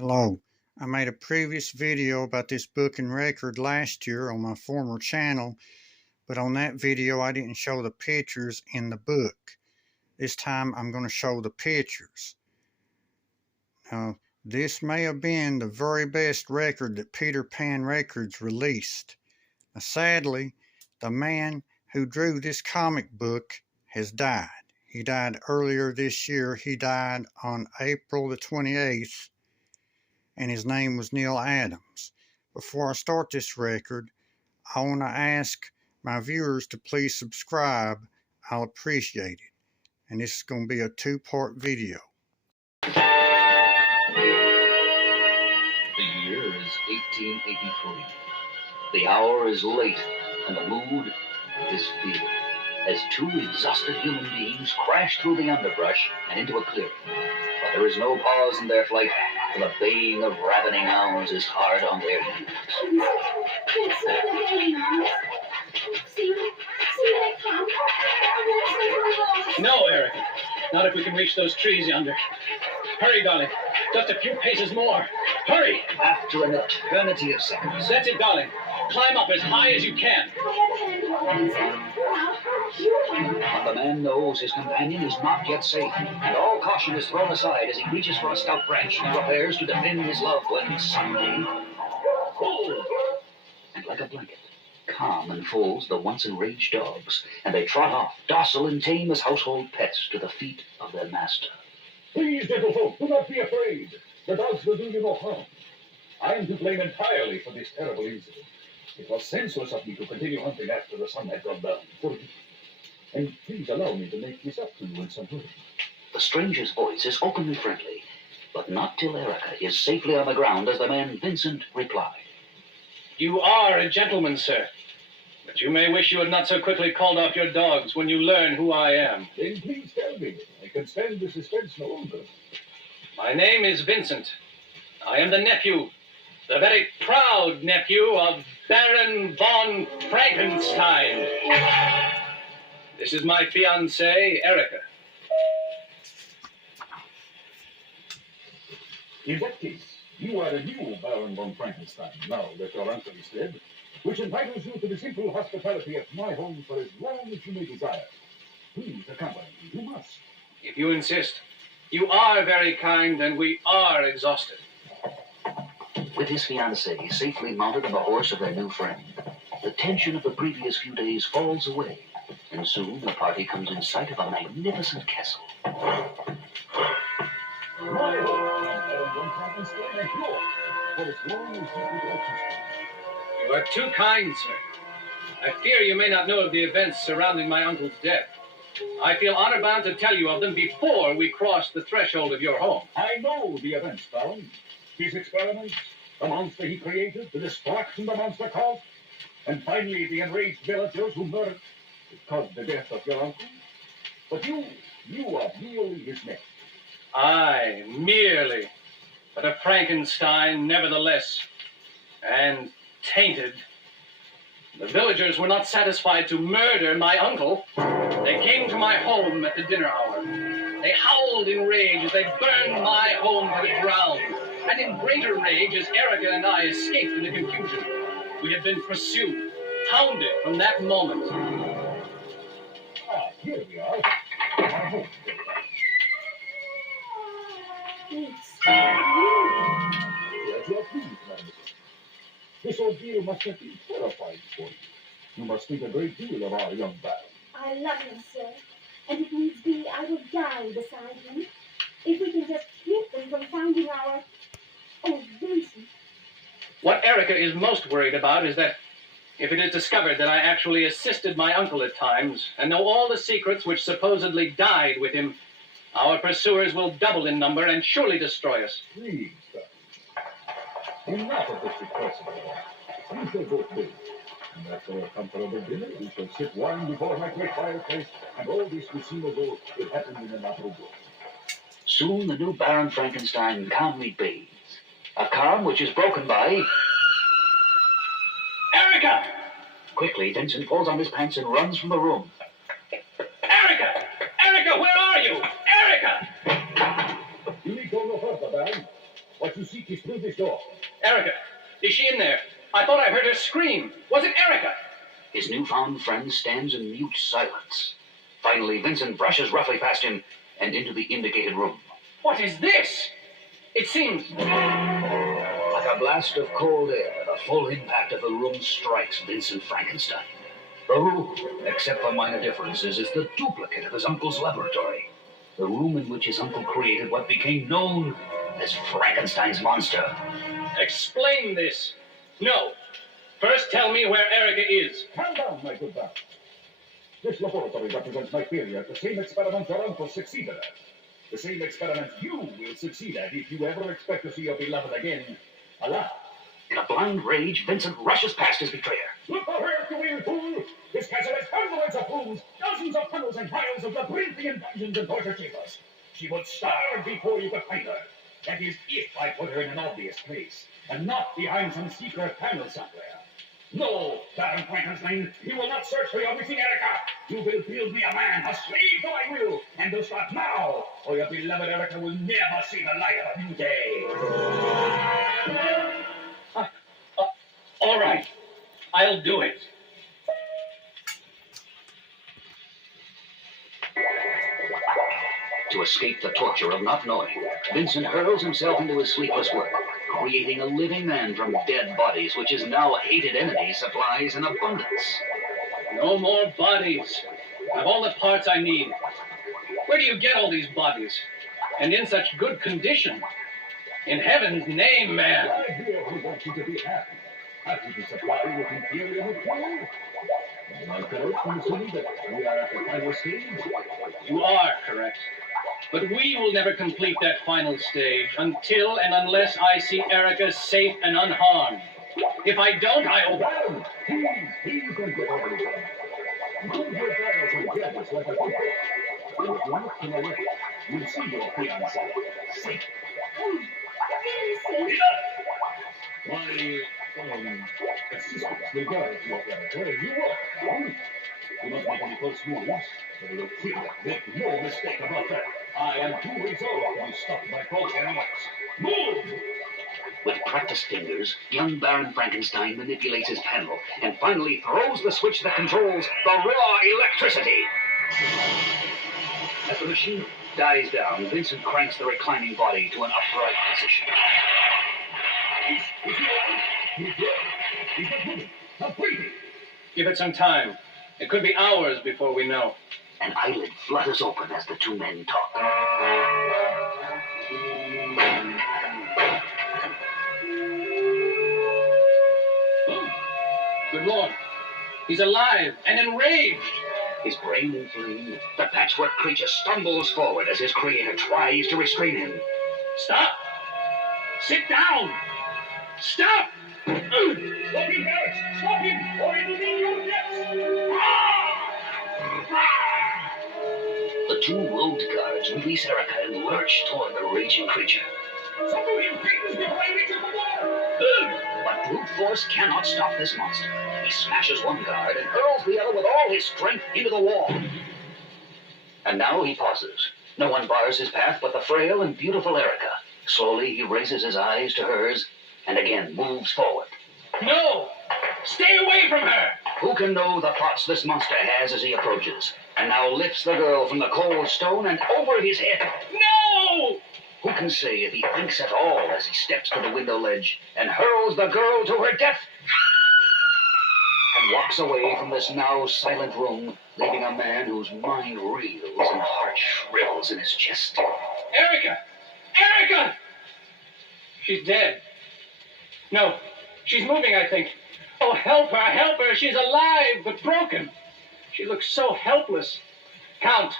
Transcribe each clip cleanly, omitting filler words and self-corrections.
Hello. I made a previous video about this book and record last year on my former channel, but on that video I didn't show the pictures in the book. This time I'm going to show the pictures. Now, this may have been the very best record that Peter Pan Records released. Now, sadly, the man who drew this comic book has died. He died earlier this year. He died on April the 28th. And his name was Neil Adams. Before I start this record, I want to ask my viewers to please subscribe. I'll appreciate it. And this is going to be a two-part video. The year is 1883. The hour is late, and the mood is fear, as two exhausted human beings crash through the underbrush and into a clearing. But there is no pause in their flight, for the baying of ravening hounds is hard on their heels. It's the baying hounds. See they come. No, Eric. Not if we can reach those trees yonder. Hurry, darling. Just a few paces more. Hurry! After an eternity of seconds, That's it, darling. Climb up as high as you can. but the man knows his companion is not yet safe, and all caution is thrown aside as he reaches for a stout branch and prepares to defend his love when suddenly, boom! And like a blanket, calm enfolds the once enraged dogs, and they trot off, docile and tame as household pets, to the feet of their master. Please, gentlefolk, do not be afraid. The dogs will do you no harm. I am to blame entirely for this terrible incident. It was senseless of me to continue hunting after the sun had gone down. And please allow me to make this up to you in some way. The stranger's voice is openly friendly, but not till Erica is safely on the ground does the man Vincent reply. You are a gentleman, sir. But you may wish you had not so quickly called off your dogs when you learn who I am. Then please tell me. I can stand the suspense no longer. My name is Vincent. I am the nephew, the very proud nephew of Baron von Frankenstein. This is my fiancée, Erica. In that case, you are the new Baron von Frankenstein, now that your uncle is dead, which entitles you to the simple hospitality of my home for as long as you may desire. Please accompany me. You must. If you insist. You are very kind, and we are exhausted. With his fiancée safely mounted on the horse of their new friend, the tension of the previous few days falls away, and soon the party comes in sight of a magnificent castle. My home, Baron von Frankenstein, and yours, for as long as you would like to. You are too kind, sir. I fear you may not know of the events surrounding my uncle's death. I feel honor bound to tell you of them before we cross the threshold of your home. I know the events, Baron. His experiments, the monster he created, the destruction the monster caused, and finally the enraged villagers who murdered, caused the death of your uncle. But you are merely his nephew. Aye, merely. But a Frankenstein, nevertheless. And tainted. The villagers were not satisfied to murder my uncle. They came to my home at the dinner hour. They howled in rage as they burned my home to the ground. And in greater rage as Erica and I escaped in the confusion. We had been pursued, hounded from that moment. Ah, here we are. My home. Yes, you are pleased, mademoiselle. This ordeal must have been terrifying for you. You must think a great deal of our young Baron. I love him, sir. And if needs be, I will die beside him. If we can just keep them from finding our... Oh, Vincent. What Erica is most worried about is that if it is discovered that I actually assisted my uncle at times and know all the secrets which supposedly died with him, our pursuers will double in number and surely destroy us. Please, Baron. Enough of this request. You shall go free. And after a comfortable dinner, we shall sip wine before my great fireplace, and all this will seem as though it happened in an opera book. Soon the new Baron Frankenstein calmly bathes, a calm which is broken by... Erica! Quickly, Vincent pulls on his pants and runs from the room. Erica! Erica, where are you? Erica! You need go no further, Baron. What you seek is through this door. Erica, is she in there? I thought I heard her scream. Was it Erica? His newfound friend stands in mute silence. Finally, Vincent brushes roughly past him and into the indicated room. What is this? It seems... Like a blast of cold air, the full impact of the room strikes Vincent Frankenstein. The room, except for minor differences, is the duplicate of his uncle's laboratory. The room in which his uncle created what became known as Frankenstein's monster. Explain this. No. First tell me where Erica is. Calm down, my good man. This laboratory represents my failure at the same experiment your uncle succeeded at. The same experiment you will succeed at if you ever expect to see your beloved again. Allah. In a blind rage, Vincent rushes past his betrayer. Look for her, you weird fool! This castle has hundreds of rooms, dozens of tunnels and miles of labyrinthian dungeons and torture chambers. She would starve before you could find her. That is, if I put her in an obvious place, and not behind some secret panel somewhere. No, Baron Frankenstein, you will not search for your missing Erica. You will build me a man, a slave to my will, and will start now, or your beloved Erica will never see the light of a new day. All right. I'll do it. To escape the torture of not knowing, Vincent hurls himself into his sleepless work, creating a living man from dead bodies, which his now hated enemy supplies in abundance. No more bodies. I've all the parts I need. Where do you get all these bodies? And in such good condition? In heaven's name, man. I hear we want you to be happy. Happy to supply with inferior material. Am I correct in assuming that we are at the final stage? You are correct. But we will never complete that final stage until and unless I see Erica safe and unharmed. If I don't, I'll... Well, please don't get over it. You couldn't get vials and gadgets like I did. If you look to the left, you'll see your fiancé. Safe. Really safe? My, assistants will guard you wherever you walk down. Do not make any close moves, or you'll kill. Make no mistake about that. I am too resolved to be stopped by false enemies. Move! With practiced fingers, young Baron Frankenstein manipulates his panel and finally throws the switch that controls the raw electricity. As the machine dies down, Vincent cranks the reclining body to an upright position. He's dead. He's not moving. Not breathing. Give it some time. It could be hours before we know. An eyelid flutters open as the two men talk. Oh, good Lord. He's alive and enraged. His brain inflamed, the patchwork creature stumbles forward as his creator tries to restrain him. Stop! Sit down! Stop! Stop him, Harris! Stop him, or it will be your death! The two robed guards release Erica and lurch toward the raging creature. Some of him things before he reaches the door! But brute force cannot stop this monster. He smashes one guard and hurls the other with all his strength into the wall. And now he pauses. No one bars his path but the frail and beautiful Erica. Slowly he raises his eyes to hers and again moves forward. No! Stay away from her! Who can know the thoughts this monster has as he approaches, and now lifts the girl from the cold stone and over his head? No! Who can say if he thinks at all as he steps to the window ledge and hurls the girl to her death and walks away from this now silent room, leaving a man whose mind reels and heart shrills in his chest? Erica! Erica! She's dead. No, she's moving, I think. Oh, help her, help her. She's alive, but broken. She looks so helpless. Count,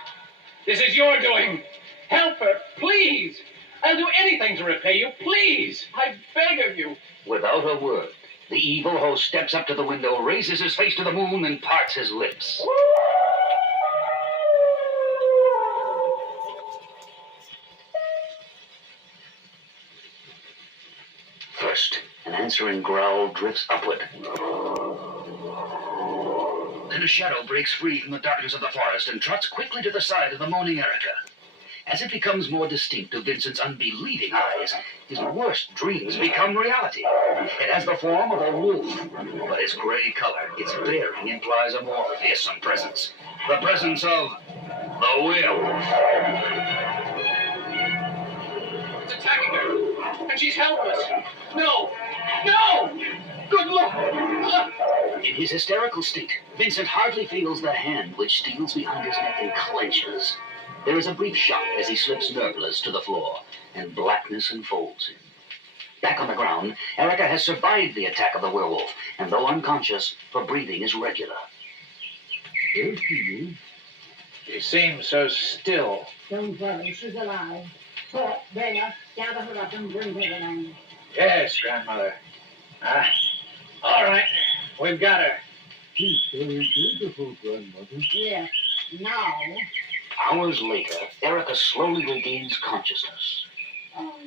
this is your doing. Help her, please. I'll do anything to repay you, please. I beg of you. Without a word, the evil host steps up to the window, raises his face to the moon, and parts his lips. First, an answering growl drifts upward. Then a shadow breaks free from the darkness of the forest and trots quickly to the side of the moaning Erica. As it becomes more distinct to Vincent's unbelieving eyes, his worst dreams become reality. It has the form of a wolf, but its gray color, its bearing implies a more fearsome presence. The presence of the werewolf. It's attacking her, and she's helpless. No! No! Good Lord! In his hysterical state, Vincent hardly feels the hand which steals behind his neck and clenches. There is a brief shock as he slips nerveless to the floor, and blackness enfolds him. Back on the ground, Erica has survived the attack of the werewolf, and though unconscious, her breathing is regular. She seems so still. Don't worry, she's alive. Talk, Bella, gather her up and bring her along. Yes, Grandmother. All right, we've got her. She's very beautiful, Grandmother. Yes, now. Hours later, Erica slowly regains consciousness. Oh.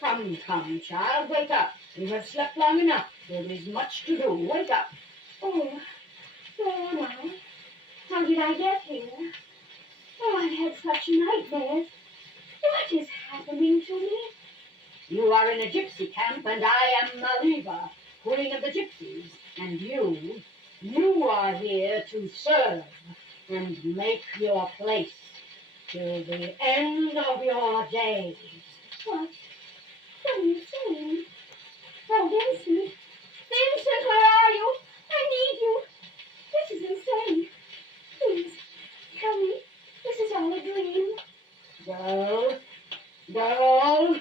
Come, child, wake up. You have slept long enough. There is much to do. Wake up. Oh, where am I? How did I get here? Oh, I've had such nightmares. What is happening to me? You are in a gypsy camp, and I am Mariva, queen of the gypsies. And you are here to serve and make your place till the end of your days. What? What are you saying? Oh, Vincent! Vincent, where are you? I need you. This is insane. Please, tell me this is all a dream. Girl,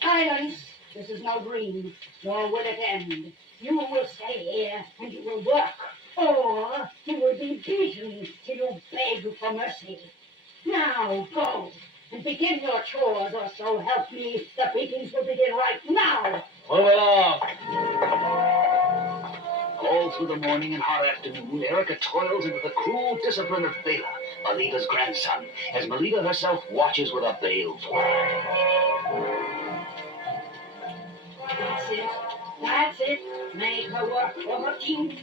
silence. This is no dream, nor will it end. You will stay here, and you will work, or you will be beaten till you beg for mercy. Now, go, and begin your chores, or so help me, the beatings will begin right now. Move along. All through the morning and hot afternoon, Erica toils into the cruel discipline of Bela, Malida's grandson, as Malida herself watches with a baleful eye. That's it. Make her work for her king.